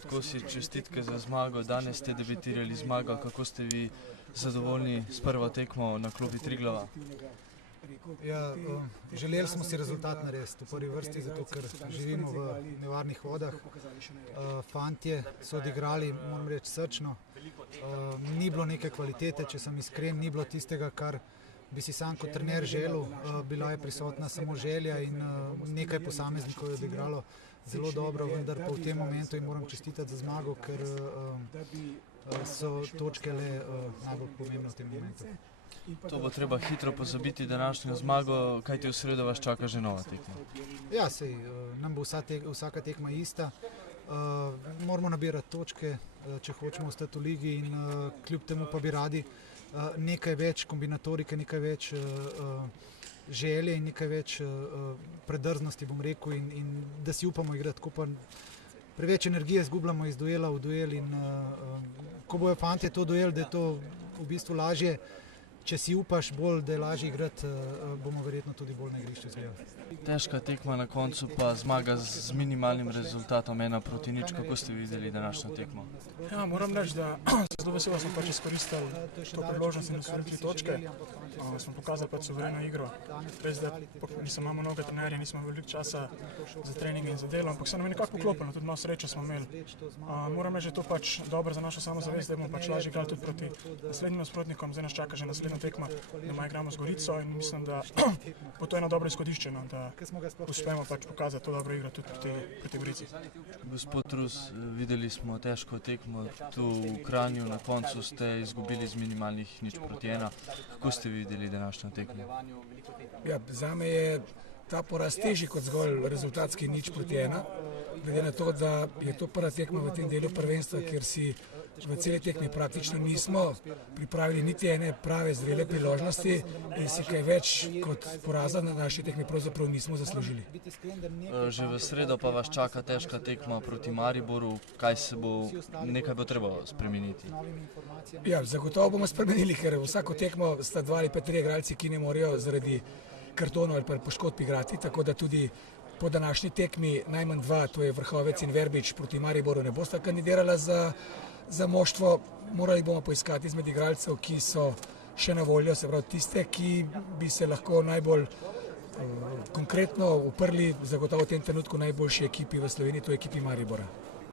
Gospod Kosič, čestitke za zmago. Danes ste debitirali zmago. Kako ste vi zadovoljni s prvo tekmo na klopi Triglava? Ja, želeli smo si rezultat narediti v prvi vrsti, zato ker živimo v nevarnih vodah. Fantje so odigrali, moram reči, srčno. Ni bilo neke kvalitete, če sem iskren, ni bilo tistega, kar bi si sam kot trener želel. Bila je prisotna samo želja in nekaj posameznikov je odigralo zelo dobro, vendar pa v tem momentu jim moram čestitati za zmago, ker so točke le najbolj pomembne v tem momentu. To bo treba hitro pozabiti današnjo zmago, kajti v sredo vas čaka že nova tekma. Ja, sej, nam bo vsaka tekma ista. Moramo nabirati točke, če hočemo ostati v ligi in kljub temu pa bi radi nekaj več kombinatorike, nekaj več želje in nekaj več predrznosti, bom rekel, in da si upamo igrati. Ko pa preveč energije izgubljamo iz duela v duel in ko bojo fantje to duel, da je to v bistvu lažje. Če si upaš bolj, da je lažje igrati, bomo verjetno tudi bolj na igrišču izgledali. Težka tekma na koncu, pa zmaga z minimalnim rezultatom 1-0. Kako ste videli današnjo tekmo? Ja, moram reči, da zelo veselo smo pač izkoristili to priložnost in osvojili 3 točke. Smo pokazali pač suvereno igro. Res, da nismo imeli mnogo trenerja, nismo veliko časa za treninge in za delo, ampak se nam je nekako poklopilo, tudi malo sreče smo imeli. Moram reči, da je to pač dobro za našo samozavest, da bomo pač lažje igrali tudi proti naslednjim nasprotnikom. Zdaj nas čaka že naslednja tekma, doma igramo z Gorico in mislim, da bo to eno dobro izhodišče, da uspemo pač pokazati to dobro igro tudi proti Gorici. Gospod Rus, videli smo težko tekmo tu v Kranju, na koncu ste izgubili z minimalnih 0-1. Kako ste videli današnjo tekmo? Ja, zame je ta poraz težji kot zgolj rezultatski 0-1, glede na to, da je to prva tekma v tem delu prvenstva, kjer si v celi tekmi praktično nismo pripravili niti ene prave zrele priložnosti in si kaj več kot poraza na naši tekmi pravzaprav nismo zaslužili. Že v sredo pa vas čaka težka tekma proti Mariboru. Nekaj bo treba spremeniti? Ja, zagotovo bomo spremenili, ker vsako tekmo sta 2 ali 3 igralci, ki ne morejo zaradi kartonov ali pa poškodb igrati, tako da tudi po današnji tekmi najmanj 2, to je Vrhovec in Verbič, proti Mariboru ne bosta kandidirala za moštvo. Morali bomo poiskati izmed igralcev, ki so še na voljo, se pravi tiste, ki bi se lahko najbolj konkretno uprli zagotovo v tem trenutku najboljši ekipi v Sloveniji, to je ekipi Maribora.